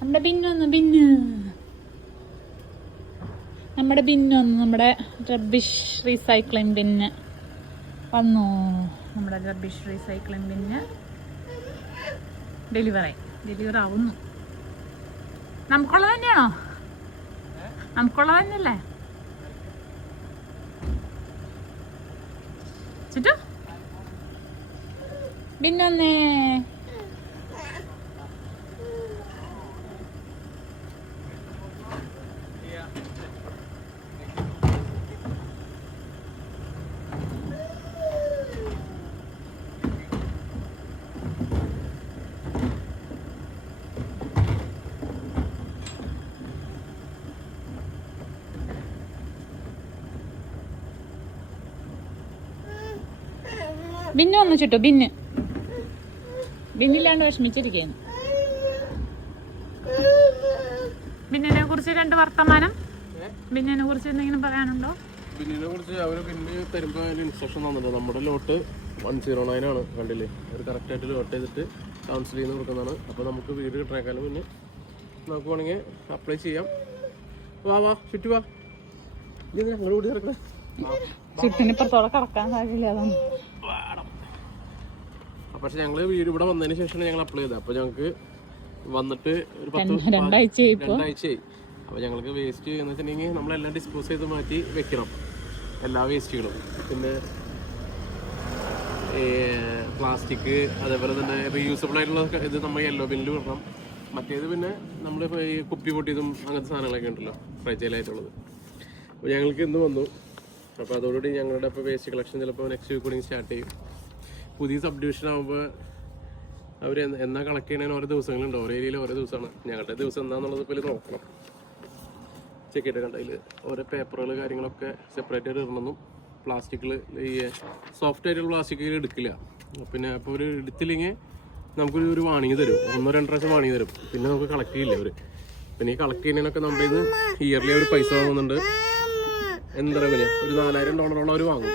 നമ്മുടെ ബിന്ന് വന്നു. നമ്മുടെ റബ്ബിഷ് റീസൈക്ലിംഗ് ബിന്ന് വന്നു. നമ്മുടെ റബ്ബിഷ് റീസൈക്ലിംഗ് ബിന്ന് ഡെലിവർ ആവുന്നു. നമുക്കുള്ളത് തന്നെയാണോ? നമുക്കുള്ളത് തന്നെയല്ലേ ചുറ്റു? ബിന്നൊന്നേ ബിന്നു വന്നു ചുട്ടോ. ബിന്നില്ലാണ്ട് വിഷമിച്ചിരിക്കുന്നു. ബിന്നിനെ കുറിച്ച് 2 വർത്തമാനം. ബിന്നിനെ കുറിച്ച് എന്തെങ്കിലും പറയാനുണ്ടോ? ബിന്നിനെ കുറിച്ച് അവര് പിന്നെ തരുമ്പോ ഇൻസ്ട്രക്ഷൻ തന്നിട്ടുണ്ട്. നമ്മുടെ ലോട്ട് 109 ആണ്. കണ്ടില്ലേ, ഒരു കറക്റ്റായിട്ട് ലോട്ട് ചെയ്തിട്ട് കൗൺസിൽ ചെയ്യുന്ന കൊടുക്കുന്നതാണ്. അപ്പോൾ നമുക്ക് വീട് കിട്ടണേക്കാളും പിന്നെ നമുക്ക് വേണമെങ്കിൽ അപ്ലൈ ചെയ്യാം. വാ ചുറ്റു വാ. ഞങ്ങളുടെ കൂടി കിടക്കണേ. ചുറ്റിനിപ്പുറത്തോടെ കറക്കാൻ സാധ്യത. പക്ഷെ ഞങ്ങള് വീട് ഇവിടെ വന്നതിന് ശേഷമാണ് ഞങ്ങൾ അപ്ലൈ ചെയ്തത്. അപ്പൊ ഞങ്ങൾക്ക് വന്നിട്ട് ഒരു 2 ആഴ്ചയായി. അപ്പൊ ഞങ്ങൾക്ക് വേസ്റ്റ് എന്ന് വെച്ചിട്ടുണ്ടെങ്കിൽ നമ്മളെല്ലാം ഡിസ്പോസ് ചെയ്ത് മാറ്റി വെക്കണം, എല്ലാ വേസ്റ്റുകളും. പിന്നെ പ്ലാസ്റ്റിക്, അതേപോലെ തന്നെ റീയൂസബിൾ ആയിട്ടുള്ള ഇത് നമ്മൾ യെല്ലോ ബിന്നിൽ വിടണം. മറ്റേത് പിന്നെ നമ്മൾ ഈ കുപ്പി പൊട്ടിയതും അങ്ങനത്തെ സാധനങ്ങളൊക്കെ ഉണ്ടല്ലോ, ഫ്രൈജലായിട്ടുള്ളത്. അപ്പോൾ ഞങ്ങൾക്ക് ഇന്ന് വന്നു. അപ്പോൾ അതോടുകൂടി ഞങ്ങളുടെ ഇപ്പോൾ വേസ്റ്റ് കളക്ഷൻ ചിലപ്പോൾ നെക്സ്റ്റ് വീക്ക് കൂടി സ്റ്റാർട്ട് ചെയ്യും. പുതിയ സബ് ഡിവിഷൻ ആകുമ്പോൾ അവർ എന്നാ കളക്ട് ചെയ്യണതിന് ഓരോ ദിവസങ്ങളുണ്ട്. ഓരോ ഏരിയയിൽ ഓരോ ദിവസമാണ്. ഞങ്ങളുടെ ദിവസം എന്താണെന്നുള്ളത് ഇപ്പോൾ നോക്കണം. ചെക്ക് ചെയ്തിട്ട് കണ്ടതിൽ ഓരോ പേപ്പറുകൾ കാര്യങ്ങളൊക്കെ സെപ്പറേറ്റ് ആയിട്ട് ഇടണമെന്നും, പ്ലാസ്റ്റിക്കിൽ ഈ സോഫ്റ്റ് ആയിട്ടുള്ള പ്ലാസ്റ്റിക്കുകൾ എടുക്കില്ല. പിന്നെ അപ്പോൾ ഒരു എടുത്തില്ലെങ്കിൽ നമുക്കൊരു വാണിംഗ് തരും, 1-2 പ്രാവശ്യം വാണിംഗ് തരും. പിന്നെ നമുക്ക് കളക്ട് ചെയ്യില്ല അവർ. പിന്നെ ഈ കളക്ട് ചെയ്യുന്നതിനൊക്കെ നമ്മുടെ ഇന്ന് ഇയർലി അവർ പൈസ വാങ്ങുന്നുണ്ട്. എന്താ പറയുക, ഒരു $4000 അവർ വാങ്ങും.